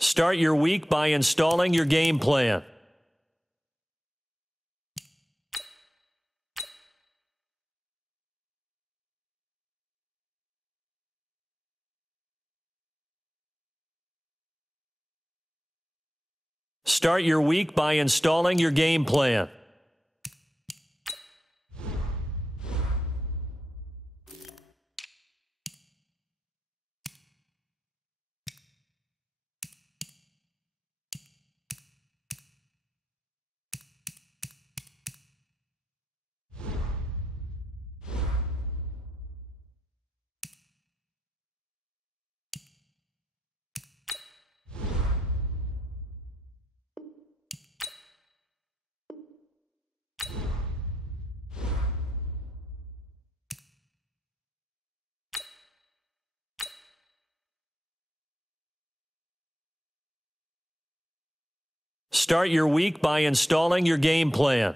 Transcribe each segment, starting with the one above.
Start your week by installing your game plan. Start your week by installing your game plan. Start your week by installing your game plan.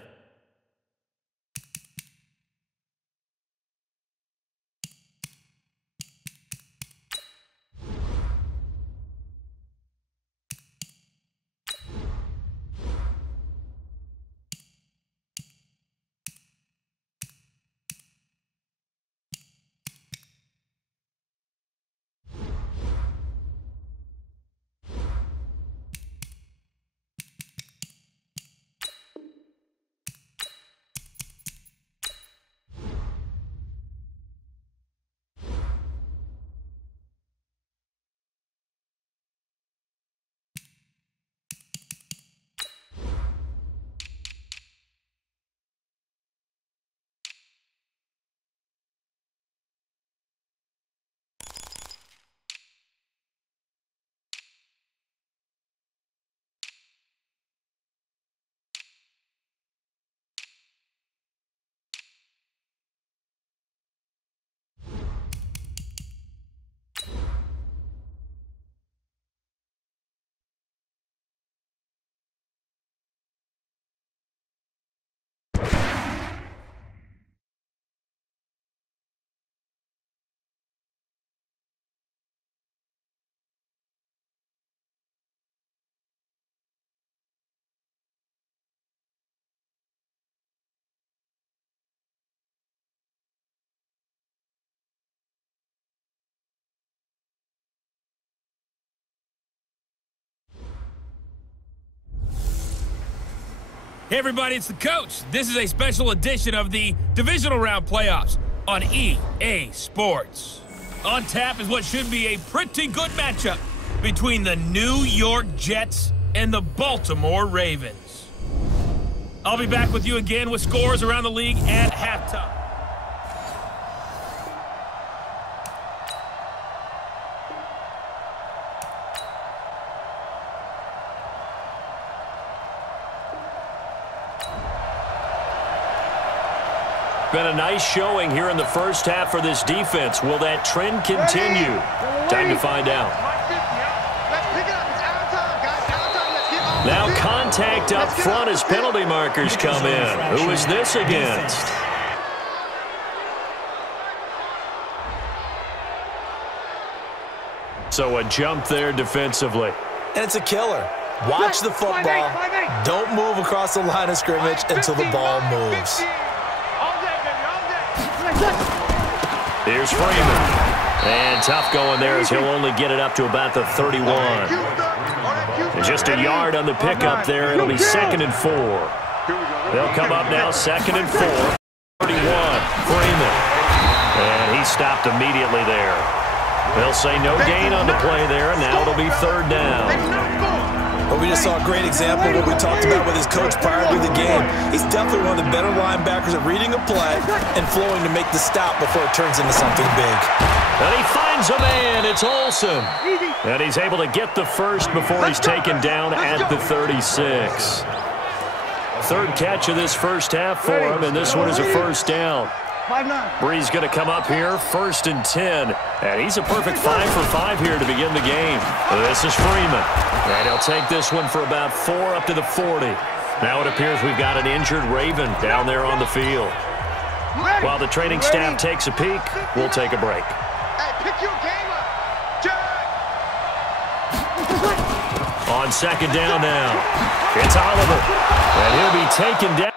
Hey everybody, it's the coach. This is a special edition of the Divisional Round Playoffs on EA Sports. On tap is what should be a pretty good matchup between the New York Jets and the Baltimore Ravens. I'll be back with you again with scores around the league at halftime. Been a nice showing here in the first half for this defense. Will that trend continue? Time to find out. Now contact up front as penalty markers come in. Who is this against? So a jump there defensively. And it's a killer. Watch the football. Don't move across the line of scrimmage until the ball moves. Here's Freeman. And tough going there as he'll only get it up to about the 31. And just a yard on the pickup there. It'll be 2nd and 4. They'll come up now 2nd and 4. 31, Freeman. And he stopped immediately there. They'll say no gain on the play there, and now it'll be 3rd down. Well, we just saw a great example of what we talked about with his coach prior to the game. He's definitely one of the better linebackers at reading a play and flowing to make the stop before it turns into something big. And he finds a man. It's Olsen. And he's able to get the first before he's taken down at the 36. 3rd catch of this first half for him, and this one is a 1st down. Bree's going to come up here, 1st and 10. And he's a perfect 5 for 5 here to begin the game. This is Freeman. And he'll take this one for about 4 up to the 40. Now it appears we've got an injured Raven down there on the field. While the training staff takes a peek, we'll take a break. Hey, pick your game up. On second down now. It's Oliver. And he'll be taken down.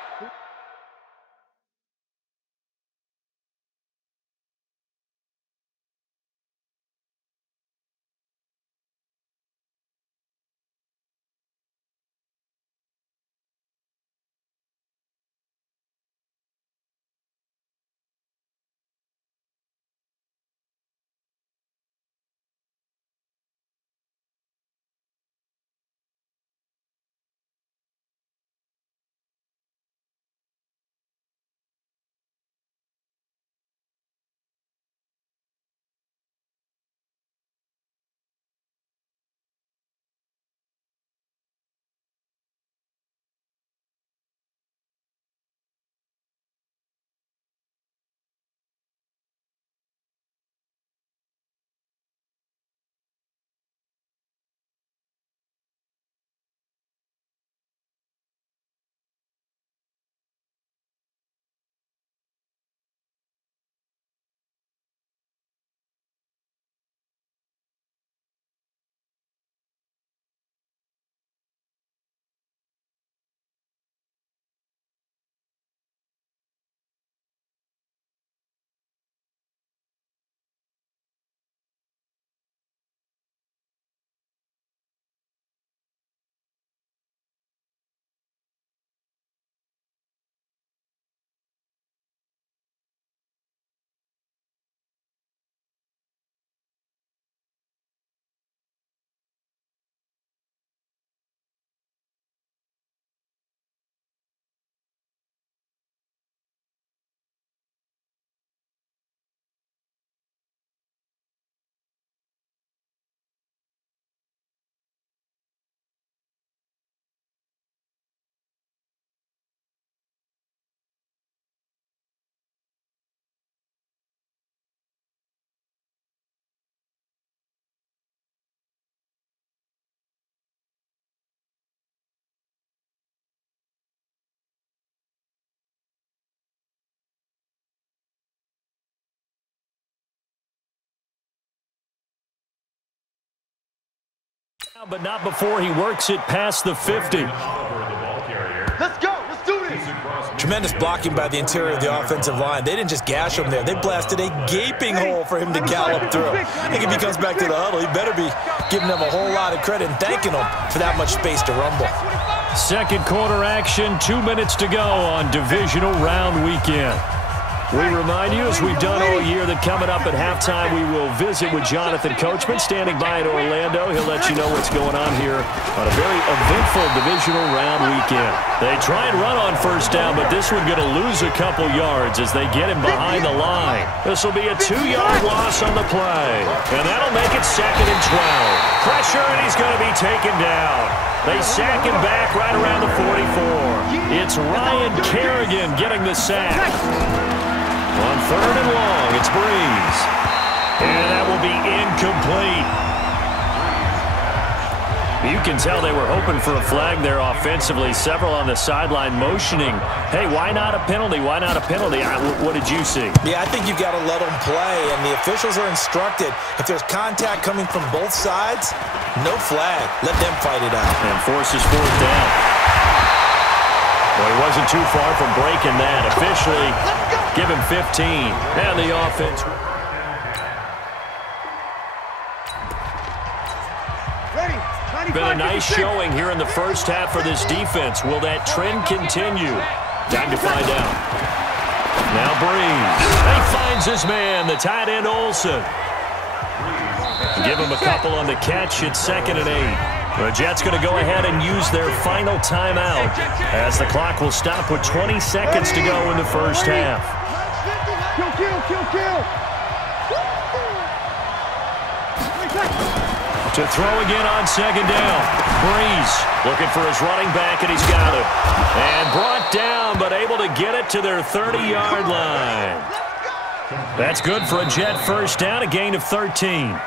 But not before he works it past the 50. Let's go. Let's do this. Tremendous blocking by the interior of the offensive line. They didn't just gash him there. They blasted a gaping hole for him to gallop through. I think if he comes back to the huddle, he better be giving them a whole lot of credit and thanking them for that much space to rumble. Second quarter action, 2 minutes to go on divisional round weekend. We remind you, as we've done all year, that coming up at halftime, we will visit with Jonathan Coachman, standing by in Orlando. He'll let you know what's going on here on a very eventful divisional round weekend. They try and run on first down, but this one going to lose a couple yards as they get him behind the line. This will be a 2-yard loss on the play, and that'll make it 2nd and 12. Pressure, and he's going to be taken down. They sack him back right around the 44. It's Ryan Kerrigan getting the sack. On 3rd and long, it's Breeze. And that will be incomplete. You can tell they were hoping for a flag there offensively. Several on the sideline motioning. Hey, why not a penalty? Why not a penalty? What did you see? Yeah, I think you've got to let them play, and the officials are instructed. If there's contact coming from both sides, no flag. Let them fight it out. And forces 4th down. Well, he wasn't too far from breaking that. Officially, give him 15. And the offense. Been a nice showing here in the first half for this defense. Will that trend continue? Time to find out. Now Breeze. He finds his man, the tight end Olsen. Give him a couple on the catch. It's 2nd and 8. The Jets going to go ahead and use their final timeout as the clock will stop with 20 seconds to go in the first half. Kill. To throw again on 2nd down. Breeze looking for his running back, and he's got it. And brought down, but able to get it to their 30-yard line. That's good for a Jet first down, a gain of 13.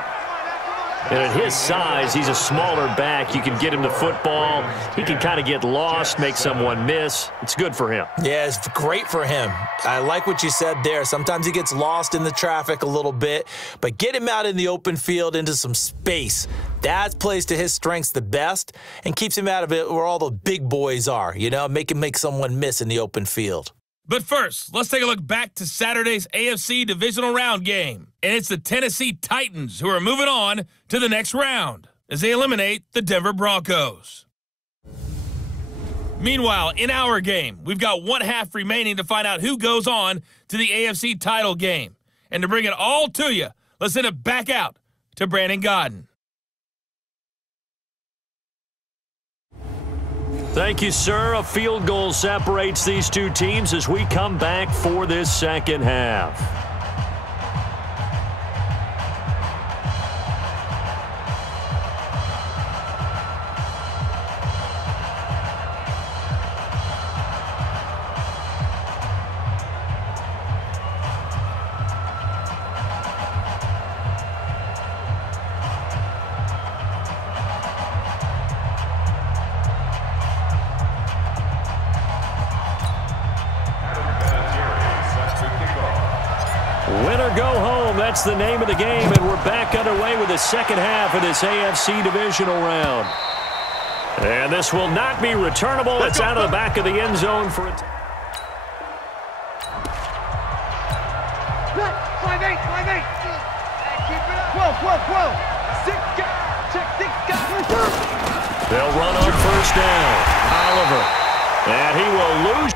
And at his size, he's a smaller back. You can get him the football. He can kind of get lost, make someone miss. It's good for him. Yeah, it's great for him. I like what you said there. Sometimes he gets lost in the traffic a little bit, but get him out in the open field into some space. That plays to his strengths the best and keeps him out of it where all the big boys are, you know, make him make someone miss in the open field. But first, let's take a look back to Saturday's AFC Divisional Round game. And it's the Tennessee Titans who are moving on to the next round as they eliminate the Denver Broncos. Meanwhile, in our game, we've got 1 half remaining to find out who goes on to the AFC title game. And to bring it all to you, let's send it back out to Brandon Godden. Thank you, sir. A field goal separates these two teams as we come back for this second half. Win or go home, that's the name of the game, and we're back underway with the second half of this AFC divisional round. And this will not be returnable. It's out of the back of the end zone for a... 5-8, 5-8. Keep it up. 12. 6 guys. Check 6 guys. They'll run on first down. Oliver. And he will lose.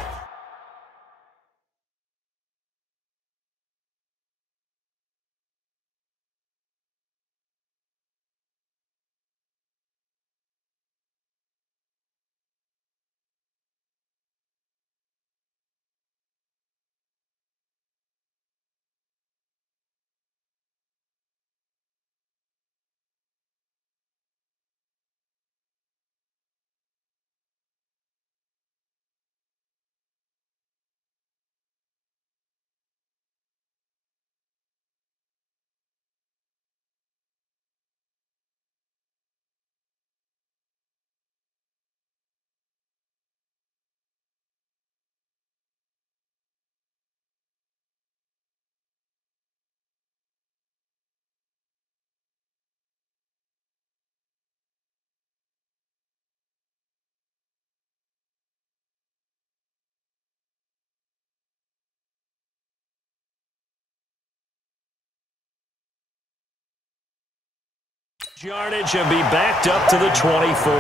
Yardage and be backed up to the 24.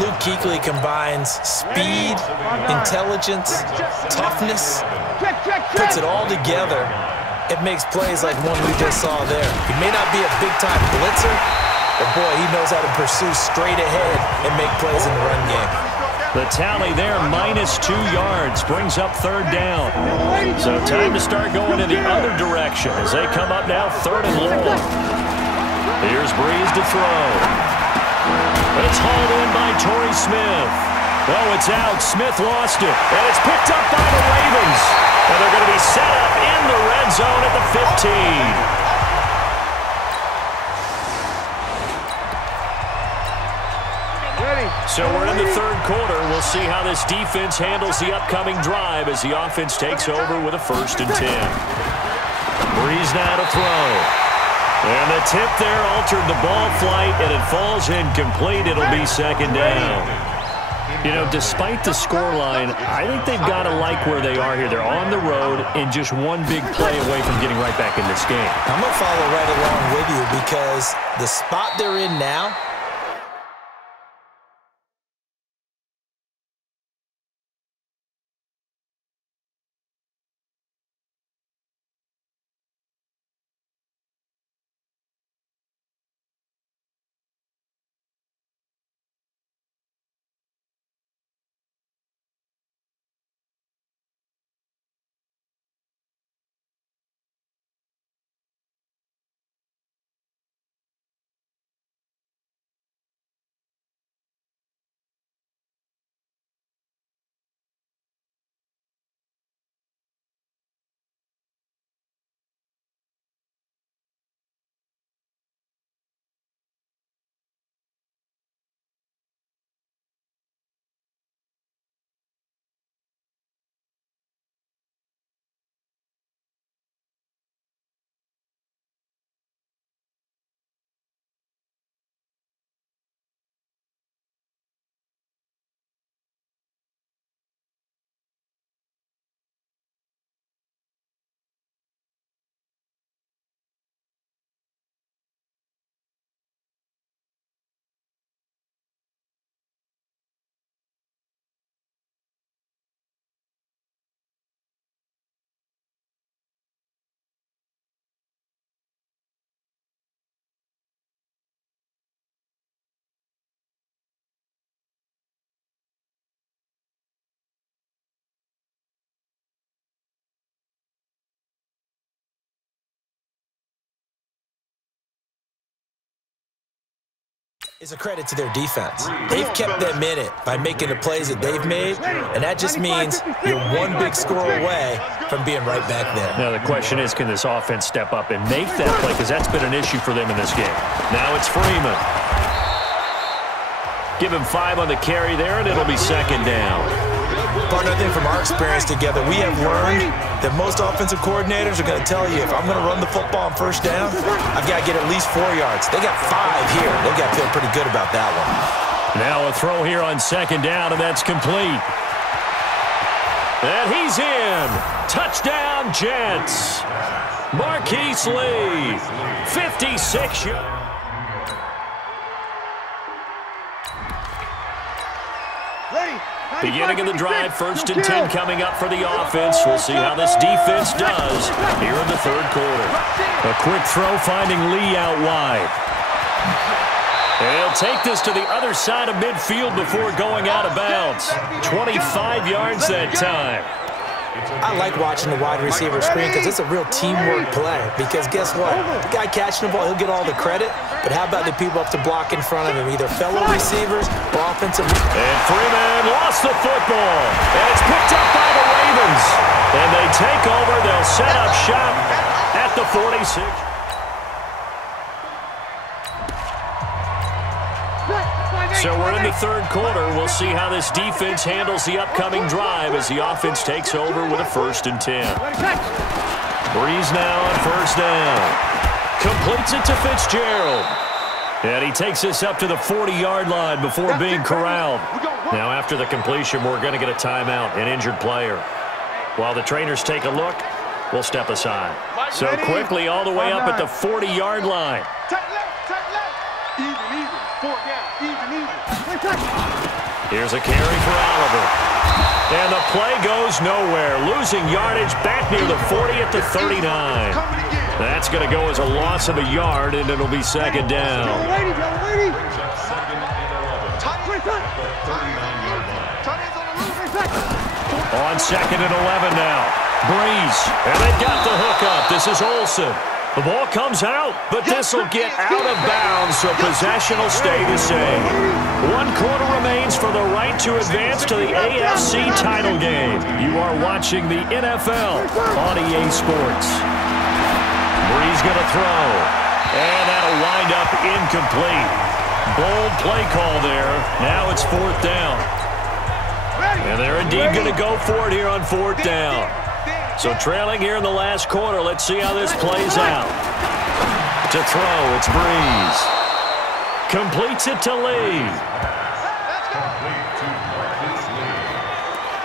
Luke Kuechly combines speed, intelligence, toughness, puts it all together. It makes plays like one we just saw there. He may not be a big-time blitzer, but boy, he knows how to pursue straight ahead and make plays in the run game. The tally there, -2 yards, brings up third down. So time to start going in the other direction as they come up now 3rd and long. Here's Breeze to throw. It's hauled in by Torrey Smith. Oh, it's out. Smith lost it. And it's picked up by the Ravens. And they're going to be set up in the red zone at the 15. So we're in the 3rd quarter. We'll see how this defense handles the upcoming drive as the offense takes over with a 1st and 10. Breeze now to throw. And the tip there altered the ball flight, and it falls incomplete. It'll be 2nd down. You know, despite the scoreline, I think they've got to like where they are here. They're on the road and just one big play away from getting right back in this game. I'm going to follow right along with you because the spot they're in now, It's a credit to their defense. They've kept them in it by making the plays that they've made, and that just means you're one big score away from being right back there. Now the question is, can this offense step up and make that play, because that's been an issue for them in this game. Now it's Freeman. Give him 5 on the carry there, and it'll be second down. Partner, I think from our experience together, we have learned that most offensive coordinators are going to tell you, if I'm going to run the football on first down, I've got to get at least 4 yards. They got 5 here. They've got to feel pretty good about that one. Now a throw here on second down, and that's complete. And he's in. Touchdown, Jets. Marquise Lee, 56 yards. Beginning of the drive, 1st and 10 coming up for the offense. We'll see how this defense does here in the 3rd quarter. A quick throw finding Lee out wide. And he'll take this to the other side of midfield before going out of bounds. 25 yards that time. I like watching the wide receiver screen because it's a real teamwork play. Because guess what? The guy catching the ball, he'll get all the credit. But how about the people up to block in front of him, either fellow receivers or offensive? And Freeman lost the football. And it's picked up by the Ravens. And they take over. They'll set up shop at the 46. So we're in the 3rd quarter. We'll see how this defense handles the upcoming drive as the offense takes over with a 1st and 10. Breeze now on 1st down. Completes it to Fitzgerald. And he takes this up to the 40-yard line before being corralled. Now after the completion, we're going to get a timeout, an injured player. While the trainers take a look, we'll step aside. So quickly all the way up at the 40-yard line. Here's a carry for Oliver. And the play goes nowhere. Losing yardage back near the 40 at the 39. That's going to go as a loss of a yard, and it'll be second down. On 2nd and 11 now. Breeze. And they've got the hook up. This is Olsen. The ball comes out, but this will get out of bounds, so possession will stay the same. 1 quarter remains for the right to advance to the AFC title game. You are watching the NFL on EA Sports. Breeze going to throw, and that'll wind up incomplete. Bold play call there. Now it's 4th down. And they're indeed going to go for it here on 4th down. So trailing here in the last quarter, let's see how this plays out. To throw, it's Breeze. Completes it to Lee.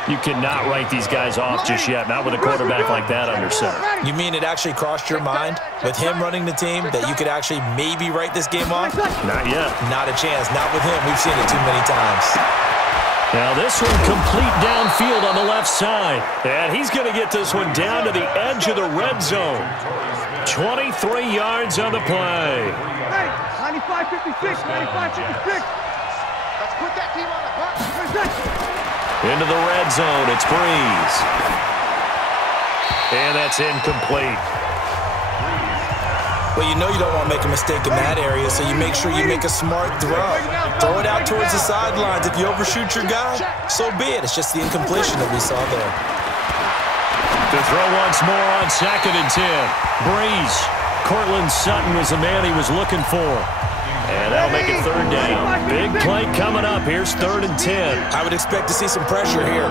You cannot write these guys off just yet, not with a quarterback like that under center. You mean it actually crossed your mind with him running the team that you could actually maybe write this game off? Not yet. Not a chance. Not with him. We've seen it too many times. Now this one complete downfield on the left side. And he's going to get this one down to the edge of the red zone. 23 yards on the play. 95-56, 95-56. Let's put that team on the clock. Into the red zone, it's Breeze. And that's incomplete. Well, you know you don't want to make a mistake in that area, so you make sure you make a smart throw. Throw it out towards the sidelines. If you overshoot your guy, so be it. It's just the incompletion that we saw there. To throw once more on 2nd and 10. Breeze. Cortland Sutton was the man he was looking for. And that'll make it 3rd down. Big play coming up. Here's 3rd and 10. I would expect to see some pressure here.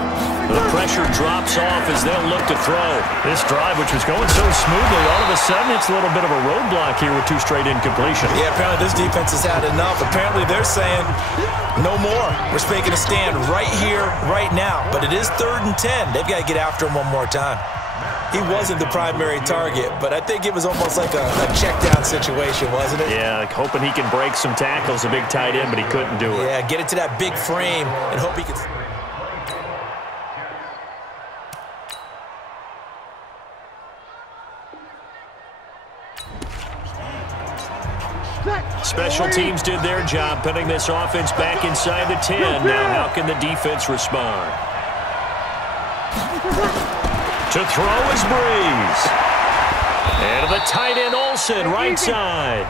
The pressure drops off as they'll look to throw. This drive, which was going so smoothly, all of a sudden it's a little bit of a roadblock here with 2 straight incompletions. Yeah, apparently this defense has had enough. Apparently they're saying, no more. We're making a stand right here, right now. But it is 3rd and 10. They've got to get after him one more time. He wasn't the primary target, but I think it was almost like a check-down situation, wasn't it? Yeah, like hoping he can break some tackles, a big tight end, but he couldn't do it. Yeah, get it to that big frame and hope he can... Special teams did their job, putting this offense back inside the 10. Now how can the defense respond? To throw is Breeze. And the tight end Olsen, right side.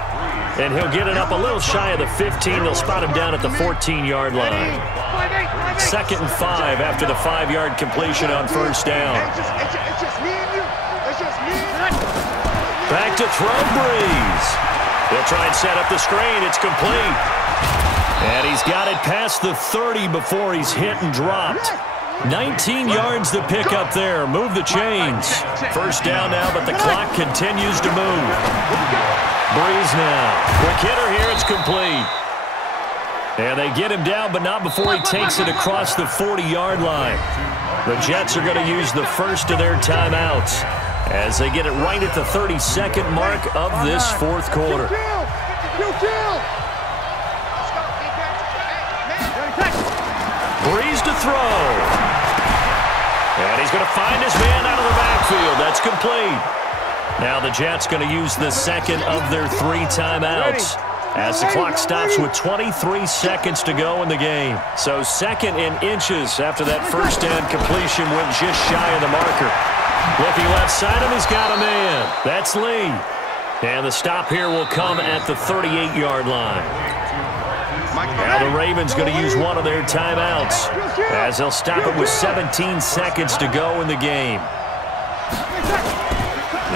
And he'll get it up a little shy of the 15. They'll spot him down at the 14-yard line. 2nd and 5 after the 5-yard completion on first down. Back to throw, Breeze. He'll try and set up the screen. It's complete. And he's got it past the 30 before he's hit and dropped. 19 yards to pick up there. Move the chains. First down now, but the clock continues to move. Breeze now. Quick hitter here. It's complete. And they get him down, but not before he takes it across the 40-yard line. The Jets are going to use the first of their timeouts as they get it right at the 32nd mark of this fourth quarter. Breeze to throw. And he's going to find his man out of the backfield. That's complete. Now the Jets going to use the second of their 3 timeouts as the clock stops with 23 seconds to go in the game. So 2nd and inches after that first down completion went just shy of the marker. Looking left side of him, he's got a man. That's Lee. And the stop here will come at the 38-yard line. Now the Ravens going to use one of their timeouts as they'll stop it with 17 seconds to go in the game.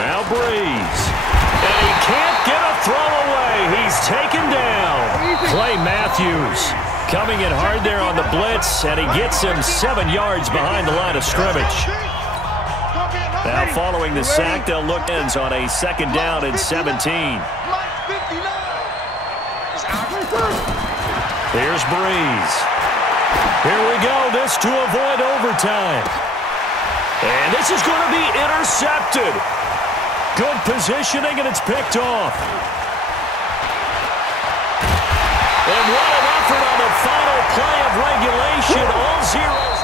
Now Breeze. And he can't get a throw away. He's taken down. Clay Matthews coming in hard there on the blitz, and he gets him 7 yards behind the line of scrimmage. Now following the sack, they'll look ends on a 2nd down and 17. Here's Breeze. Here we go. This to avoid overtime. And this is going to be intercepted. Good positioning, and it's picked off. And what an effort on the final play of regulation. All zeros.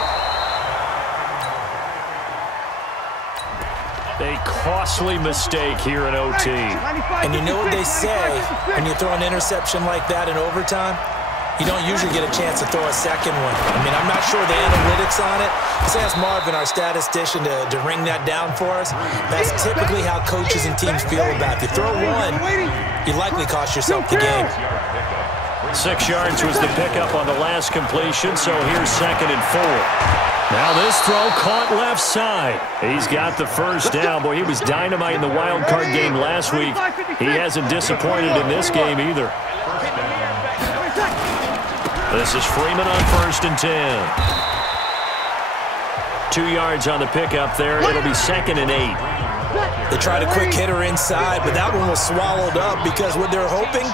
A costly mistake here in OT. And you know what they say when you throw an interception like that in overtime? You don't usually get a chance to throw a second one. I mean, I'm not sure the analytics on it. Let's ask Marvin, our statistician, to ring that down for us. That's typically how coaches and teams feel about it. If you throw one, you likely cost yourself the game. 6 yards was the pickup on the last completion, so here's 2nd and 4. Now this throw caught left side. He's got the first down. Boy, he was dynamite in the wild card game last week. He hasn't disappointed in this game either. This is Freeman on 1st and 10. 2 yards on the pickup there. It'll be 2nd and 8. They tried a quick hitter inside, but that one was swallowed up because what they're hoping,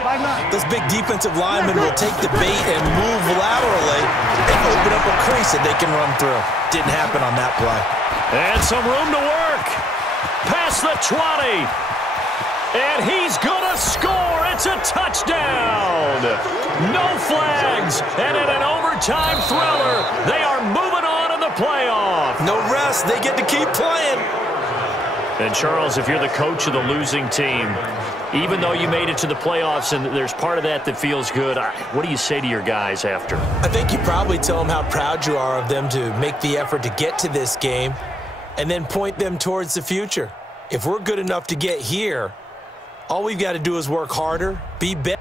those big defensive linemen will take the bait and move laterally and open up a crease that they can run through. Didn't happen on that play. And some room to work. Past the 20. And he's going to score. It's a touchdown. No flags. And in an overtime thriller, they are moving on in the playoff. No rest. They get to keep playing. And, Charles, if you're the coach of the losing team, even though you made it to the playoffs and there's part of that feels good, what do you say to your guys after? I think you probably tell them how proud you are of them to make the effort to get to this game and then point them towards the future. If we're good enough to get here, all we've got to do is work harder, be better.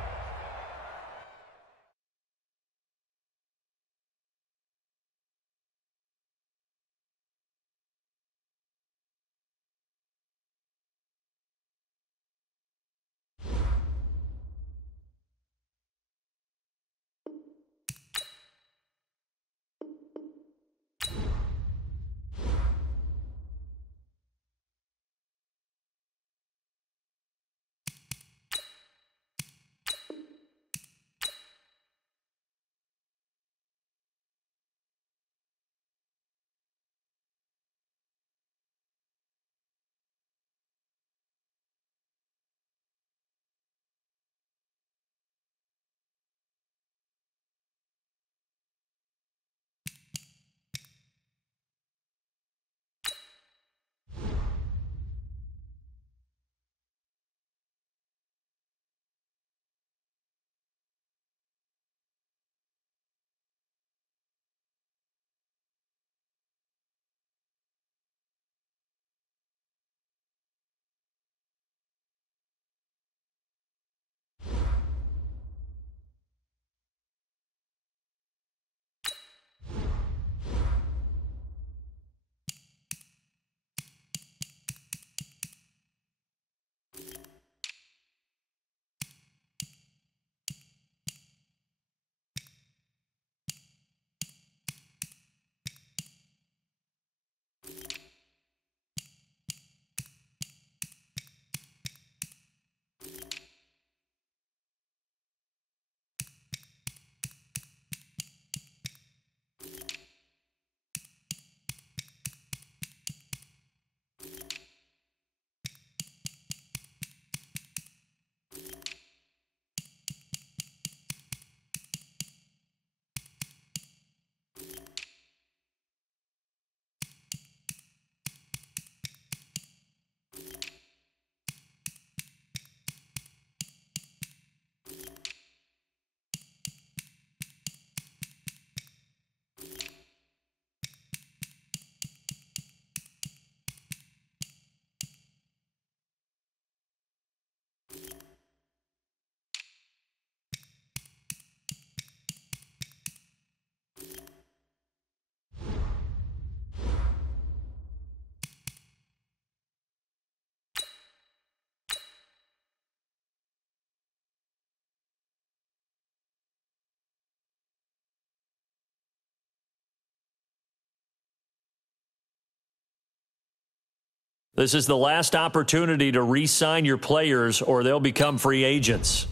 This is the last opportunity to re-sign your players or they'll become free agents.